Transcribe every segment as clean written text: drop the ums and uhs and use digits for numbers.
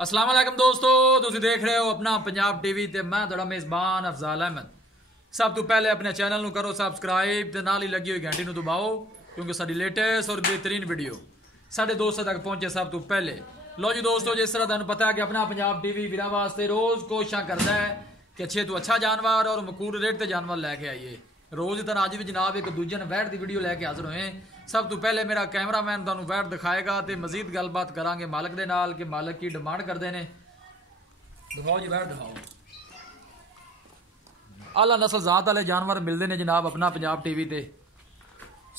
अस्सलाम वालेकुम दोस्तों, ਤੁਸੀਂ देख रहे हो अपना पंजाब टीवी ਤੇ मैं ਤੁਹਾਡਾ ਮੇਜ਼ਬਾਨ ਅਫਜ਼ਾਲ ਅਹਿਮਦ। ਸਭ ਤੋਂ ਪਹਿਲੇ ਆਪਣੇ ਚੈਨਲ ਨੂੰ ਕਰੋ ਸਬਸਕ੍ਰਾਈਬ ਤੇ ਨਾਲ ਹੀ ਲੱਗੀ ਹੋਈ ਘੰਟੀ ਨੂੰ ਦਬਾਓ ਕਿਉਂਕਿ ਸਾਡੀ ਲੇਟੈਸਟ ਔਰ ਬਿਹਤਰੀਨ ਵੀਡੀਓ ਸਾਡੇ ਦੋਸਤਾਂ ਤੱਕ ਪਹੁੰਚੇ ਸਭ ਤੋਂ ਪਹਿਲੇ। ਲੋ ਜੀ ਦੋਸਤੋ, ਜਿਸ ਤਰ੍ਹਾਂ ਤੁਹਾਨੂੰ ਪਤਾ ਹੈ ਕਿ अपना पंजाब टीवी ਵੀਰਾਂ ਵਾਸਤੇ ਰੋਜ਼ ਕੋਸ਼ਿਸ਼ਾਂ ਕਰਦਾ ਹੈ ਕਿ ਅੱਛੇ ਤੋਂ ਅੱਛਾ ਜਾਨਵਰ ਔਰ ਮਕੂਰ ਰੇਟ ਤੇ ਜਾਨਵਰ ਲੈ ਕੇ ਆਈਏ। रोज़ तरह अज भी जनाब एक दूजे ने वैट की वीडियो लैके हाजिर होए। सब तो पहले मेरा कैमरामैन तुहानू वैट दिखाएगा तो मजीद गलबात करांगे मालक दे नाल कि मालक की डिमांड करते हैं। दिखाओ जी वैट दिखाओ। आला नस्ल जात वाले जानवर मिलते हैं जनाब अपना पंजाब टीवी ते।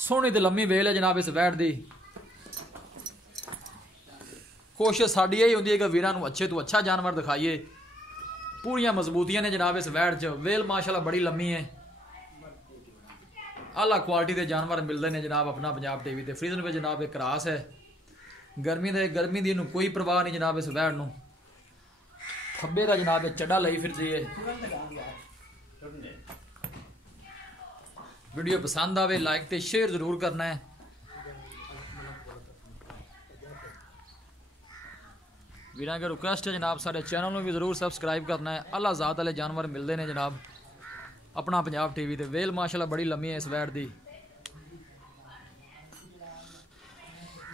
सोहनी तो लम्मी वेल है जनाब इस वैट की। कोशिश साड़ी यही होंगी है कि वीरां नू अच्छे तो अच्छा जानवर दिखाइए। पूरियां मजबूतियां ने जनाब इस वैट च। वेल माशाल्लाह बड़ी लम्मी है। आला क्वालिटी के जानवर मिलते हैं जनाब अपना पंजाब टीवी ते। फ्रीजन में जनाब एक क्रास है। गर्मी की इन्हू कोई परवाह नहीं जनाब इस वैट नू। थब्बे का जनाब चड्डा लई फिरदी है। वीडियो पसंद आवे लाइक ते शेयर जरूर करना है। वीरां की रिक्वेस्ट है जनाब सारे चैनल में भी जरूर सब्सक्राइब करना है। अल्लाह ज़ात वाले जानवर मिलते हैं जनाब अपना पंजाब टीवी ते। वेल माशाल्लाह बड़ी लम्मी है इस वैट की।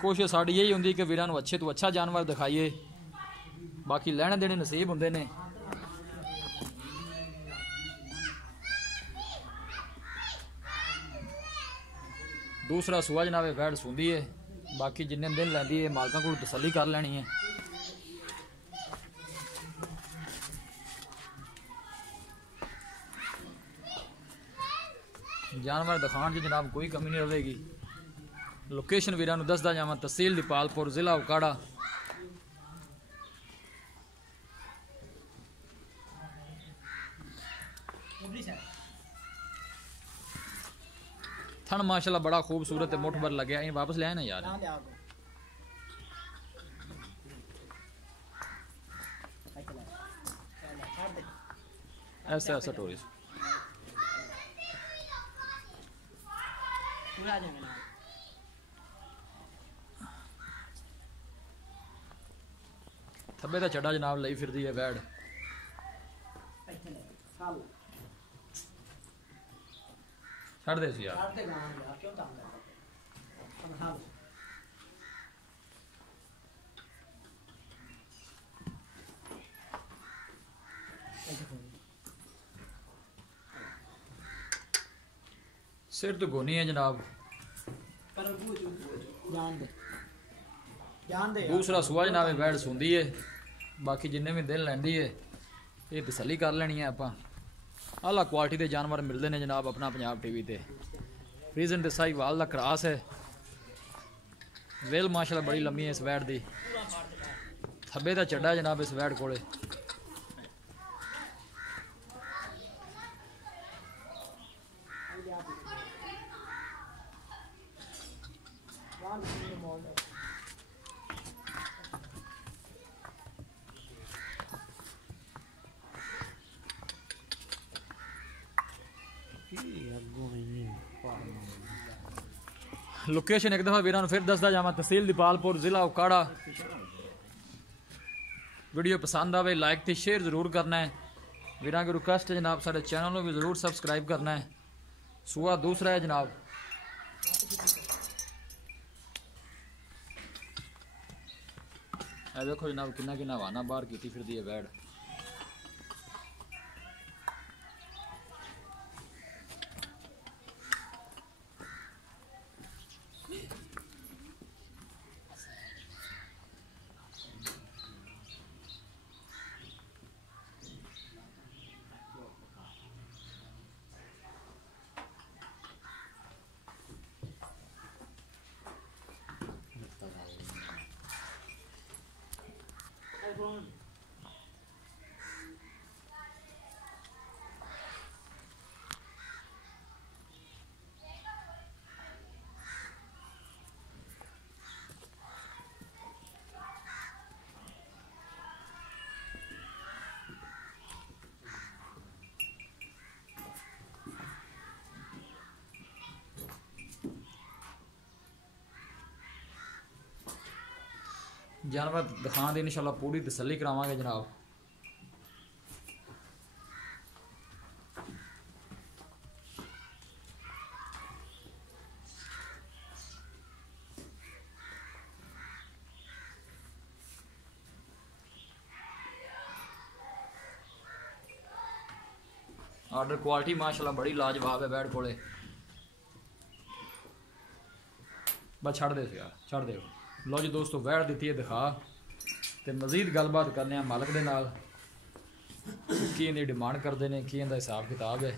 कोशिश साड़ी यही होंगी कि वीरां नू अच्छे तो अच्छा जानवर दिखाइए। बाकी लैने देने नसीब होंदे ने। दूसरा सुआ जनाब वैट सूंदी है। बाकी जिन्ने दिन लैंदी है मालकां को तसल्ली कर लैनी है। जानवर दिखाने की जनाब कोई कमी नहीं रहेगी। लोकेशन वीरां नू दसदा जावां तहसील दीपालपुर जिला उकाड़ा। थन माशाल्लाह बड़ा खूबसूरत है। मुठ भर लगे वापस ले आए ना यार। ऐसा ऐसा टूरिस्ट थब्बे का चढ़ा जनाब लई फिरदी है वैट। छड़ दे यार। सिर तो गोनी है जनाब। दूसरा सुआ जनाब वैट सूंदी है। बाकी जिन्ने भी दिन लैंदी है ये तसल्ली कर लेनी है। आपां आला क्वालिटी के जानवर मिलते हैं जनाब अपना पंजाब टीवी ते। फ्रीजन ते साहिवाल का क्रॉस है। वेल माशाल्लाह बड़ी लम्मी है इस वैट की। थब्बे का चड्डा है जनाब इस वैट कोले। लोकेशन एक दफ़ा वीरां नू फिर दसदा जावां तहसील दीपालपुर जिला उकाड़ा। वीडियो पसंद आवे लाइक ते शेयर जरूर करना है। वीरां की रिक्वेस्ट है जनाब सारे चैनल को भी जरूर सब्सक्राइब करना है। सुआ दूसरा है जनाब। देखो जनाब किन्ना किन्ना वाना बाहर की फिरदी है वैट। जानवर दिखाने की इंशाल्लाह पूरी तसल्ली करावांगे जनाब। आर्डर क्वालिटी माशाल्लाह बड़ी लाजवाब है बैड कोले। बस छड़ दे यार, छड़ दे। लो जी दोस्तों वैड दी है दिखा तो मजीद गलबात करने मालक दे नाल की इनकी डिमांड करते हैं, की इनका हिसाब किताब है।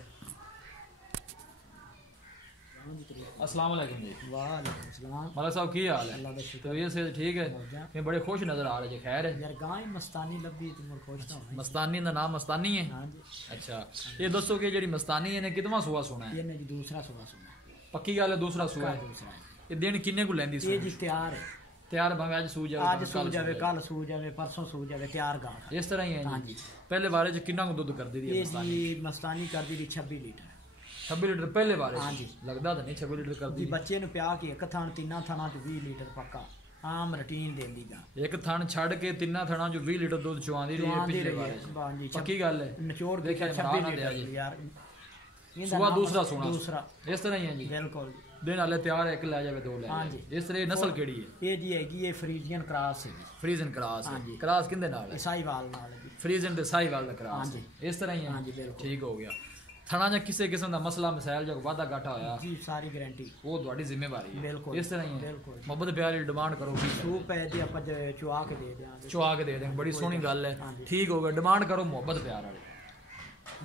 अस्सलाम वालेकुम जी। वालेकुम सलाम। मलक साहब की हाल है? तो ये से ठीक है, ये बड़े खुश नजर आ रहे जी। खैर है यार गाय मस्तानी लभी तो मैं खुश था। मस्तानी का नाम मस्तानी है? हां जी। अच्छा ये दसो कि जी मस्तानी है ने कितना सुआ सुना है? ये ने दूसरा सुआ सुना। पक्की गल है दूसरा सुआ है? दूसरा है। ये दिन किन्ने को लेंदी ये जी तैयार है। तैयार भावे आज सू जावे, आज सू जावे, कल सू जावे, परसों सू जावे, तैयार गाय इस तरह ही है। हां जी। पहले बारे च कितना दूध कर दी ये जी मस्तानी कर दी 26 लीटर। 26 लीटर पहले बारे? हां जी। लगदा तो नहीं 26 लीटर कर दी। बच्चे नु प्या के एक थान तीना थाना च 20 लीटर पक्का आम रूटीन देंदी गा। एक थान छड़ के तीना थाना जो 20 लीटर दूध चुआंदी रही है पिछले बारे। हां जी पक्की गल है। निचोड़ देखिए 26 लीटर यार। सुआ दूसरा सुना दूसरा इस तरह ही है जी। बिल्कुल दिन वाले तैयार है, एक ले जावे दो ले। हां जी। इस तरह नस्ल केड़ी है? ये जी हैगी ये फ्रीजियन क्रॉस है। फ्रीजन क्रॉस? हां जी। क्रॉस किंदे नाल है? साहिवाल नाल है जी। फ्रीजन ते साहिवाल दा क्रॉस। हां जी। इस तरह ही है? हां जी बिल्कुल ठीक हो गया। थना जा किसी किस्म का मसला मसाइल जो वादा घाटा होया जी सारी गारंटी वो ਤੁਹਾਡੀ ਜ਼ਿੰਮੇਵਾਰੀ ਹੈ। बिल्कुल इस तरह ही है। बिल्कुल ਮੁਹੱਬਤ ਪਿਆਰ ਦੀ ਡਿਮਾਂਡ ਕਰੋ ਕੀ सूप है जी ਆਪਾਂ ਚੁਆ ਕੇ ਦੇ ਦਿਆਂਗੇ। ਚੁਆ ਕੇ ਦੇ ਦੇਂਗੇ, ਬੜੀ ਸੋਹਣੀ ਗੱਲ ਹੈ। ਹਾਂਜੀ। ਠੀਕ ਹੋ ਗਿਆ। ਡਿਮਾਂਡ ਕਰੋ ਮੁਹੱਬਤ ਪਿਆਰ ਵਾਲੀ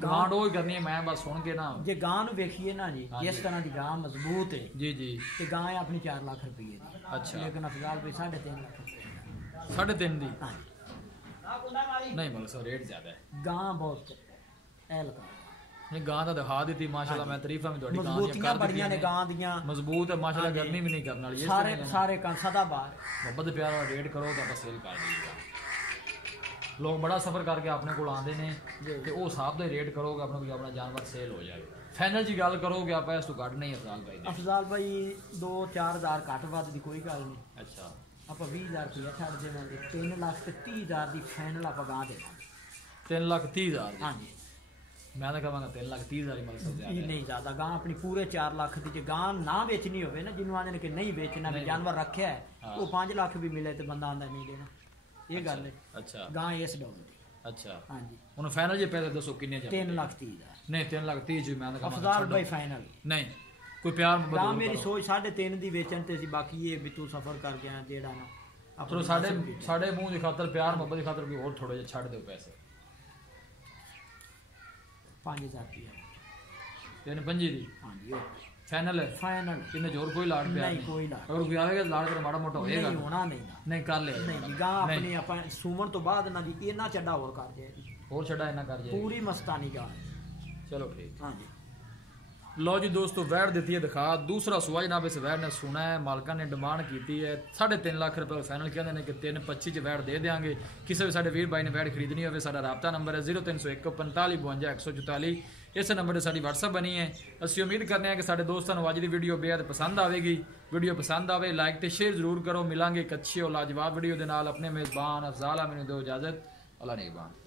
ਡਿਮਾਂਡ ਉਹ ਹੀ ਕਰਨੀ ਹੈ। ਮੈਂ ਬਸ ਸੁਣ ਕੇ ਨਾ ਜੇ ਗਾਂ ਨੂੰ ਵੇਖੀਏ ਨਾ ਜੀ ਹਾਂਜੀ। ਜਿਸ ਤਰ੍ਹਾਂ ਦੀ ਗਾਂ ਮਜ਼ਬੂਤ ਹੈ ਜੀ ਜੀ ਤੇ ਗਾਂ ਹੈ ਆਪਣੀ 4 ਲੱਖ ਰੁਪਏ ਦੀ। ਅੱਛਾ। ਲੇਕਿਨ ਅਫਜ਼ਾਲ ਭਾਈ 3.5 ਲੱਖ ਰੁਪਏ 3.5 ਦੀ ਹਾਂਜੀ। ਨਹੀਂ ਮਤਲਬ ਸਰ ਰੇਟ ਜ਼ਿਆਦਾ ਹੈ। ਗਾਂ ਬਹੁਤ ਐਲ ਕਾ ਨਹੀਂ ਗਾਂ ਤਾਂ ਦਿਖਾ ਦਿੱਤੀ ਮਾਸ਼ਾਅੱਲਾ। ਮੈਂ ਤਾਰੀਫਾਂ ਵੀ ਤੁਹਾਡੀ ਗਾਂ ਦੀਆਂ ਮਜ਼ਬੂਤੀਆਂ ਬੜੀਆਂ ਨੇ ਗਾਂ ਦੀਆਂ। ਮਜ਼ਬੂਤ ਹੈ ਮਾਸ਼ਾਅੱਲਾ, ਹਾਂਜੀ। ਗਰਮੀ ਵੀ ਨਹੀਂ ਕਰਨ ਵਾਲੀ। ਸਾਰੇ ਸਾਰੇ ਕਾਂ ਸਦਾ ਬਾਹਰ ਮੁਹੱਬਤ ਪਿਆਰ ਵਾਲਾ ਰੇਟ ਕਰੋ ਤਾਂ ਆਪਾਂ ਸੇਲ ਕਰ ਦਈਏਗਾ। ਲੋਕ ਬੜਾ ਸਫਰ ਕਰਕੇ ਆਪਣੇ ਕੋਲ ਆਉਂਦੇ ਨੇ ਤੇ ਉਹ ਹਿਸਾਬ ਦਾ ਰੇਟ ਕਰੋਗੇ ਆਪਣਾ ਕੋਈ ਆਪਣਾ ਜਾਨਵਰ ਸੇਲ ਹੋ ਜਾਵੇ। ਫਾਈਨਲ ਜੀ ਗੱਲ ਕਰੋਗੇ ਆਪਾਂ ਇਸ ਤੋਂ ਘੱਟ ਨਹੀਂ ਅਫਜ਼ਾਲ ਭਾਈ ਦੇ। ਅਫਜ਼ਾਲ ਭਾਈ 2-4000 ਘੱਟ ਵੱਧ ਦੀ ਕੋਈ ਗੱਲ ਨਹੀਂ। ਅੱਛਾ ਆਪਾਂ 20000 ਰੁਪਏ ਛੱਡ ਦੇਵਾਂਗੇ। 3,30,000 ਦੀ ਫਾਈਨਲ ਆਪਾਂ ਗਾਂ ਦੇਵਾਂਗੇ। 3,30,000 ਦੀ? ਹਾਂਜੀ। ਮੈਂ ਤਾਂ ਕਹਾਂਗਾ 3,30,000 ਹੀ ਮਤਲਬ ਜ਼ਿਆਦਾ ਹੈ। ਨਹੀਂ ਜ਼ਿਆਦਾ ਗਾਂ ਆਪਣੀ ਪੂਰੇ 4 ਲੱਖ ਦੀ। ਜੇ ਗਾਂ ਨਾ ਵੇਚਣੀ ਹੋਵੇ ਨਾ, ਜਿਹਨੂੰ ਆਂਦੇ ਨੇ ਕਿ ਨਹੀਂ ਵੇਚਣਾ ਵੀ ਜਾਨਵਰ ਰੱਖਿਆ ਹੈ, ਉਹ 5 ਲੱਖ ਵੀ ਮਿਲੇ ਤੇ ਬੰਦਾ ਆਂਦਾ ਨਹੀਂ ਦੇਣਾ। ਇਹ ਗੱਲ ਹੈ। ਅੱਛਾ ਗਾਂ ਇਸ ਡਾਊਨ ਦੀ। ਅੱਛਾ ਹਾਂਜੀ। ਹੁਣ ਫਾਈਨਲ ਜੇ ਪੈਸੇ ਦੱਸੋ ਕਿੰਨੇ ਜਾ? 3,30,000 ਨਹੀਂ 3,30,000 ਜੀ ਮੈਂ ਤਾਂ ਕਹਾਂਗਾ ਅਫਜ਼ਾਲ ਭਾਈ ਫਾਈਨਲ ਨਹੀਂ ਕੋਈ ਪਿਆਰ ਮੁਹੱਬਤ ਗਾਂ ਹੋਰ ਮੇਰੀ ਕਰੋ। ਸੋਚ 3.5 ਦੀ ਵੇਚਣ ਤੇ ਸੀ। ਬਾਕੀ ਇਹ ਵੀ ਤੂੰ ਸਫਰ ਕਰ ਗਿਆ ਜਿਹੜਾ ਨਾ ਚਲੋ ਸਾਡੇ ਮੂੰਹ ਦੀ ਖਾਤਰ ਪਿਆਰ ਮੁਹੱਬਤ ਦੀ ਖਾਤਰ ਵੀ ਹੋਰ ਥੋੜੇ ਜਿਹਾ ਛੱਡ ਦਿਓ ਪੈਸੇ। 5,000 ਰੁਪਏ 3.5 ਦੀ ਹਾਂਜੀ ਫਾਈਨਲ ਹੈ? ਫਾਈਨਲ ਕਿੰਨੇ ਜ਼ੋਰ ਕੋਈ ਲਾੜ ਪਿਆ ਨਹੀਂ ਕੋਈ ਲਾੜ ਅਗਰ ਕੋਈ ਆਵੇਗਾ ਲਾੜ ਕਰ ਮਾੜਾ ਮੋਟਾ ਹੋਏਗਾ? ਨਹੀਂ ਹੋਣਾ ਨਹੀਂ ਨਾ। ਨਹੀਂ ਕਰ ਲਿਆ ਨਹੀਂ ਗਾਂ ਆਪਣੀ ਆਪਾਂ ਸੂਮਣ ਤੋਂ ਬਾਅਦ ਨਾ ਜੀ ਇਹਨਾਂ ਚੱਡਾ ਹੋਰ ਕਰ ਜਾਏ ਜੀ। ਹੋਰ ਛੱਡਾ ਇਹਨਾਂ ਕਰ ਜਾਏ ਪੂਰੀ ਮਸਤਾਨੀ ਗਾਂ। ਚਲੋ ਠੀਕ। ਹਾਂਜੀ। लो जी दोस्तों वैट दी है दिखा दूसरा सुआ जनाब। इस वैट ने सुना है, मालका ने डिमांड की है 3.5 लाख रुपए फाइनल कहते हैं कि 3.25 च वैट दे देंगे। किसी भी साढ़े वीर भाई ने वैट खरीदनी हो साਡਾ राबता नंबर है 0301 45 52 144। इस नंबर से साड़ी व्हाट्सअप बनी है। असं उम्मीद करने हैं कि साढ़े दोस्तों अज की वीडियो बेहद पसंद आएगी। वीडियो पसंद आए लाइक तो शेयर जरूर करो। मिलांगे एक अच्छी और लाजवाब वीडियो के नाल। अपने मेज़बान अफजाल मैंने दो इजाज़त। अल्लाह निगहबान।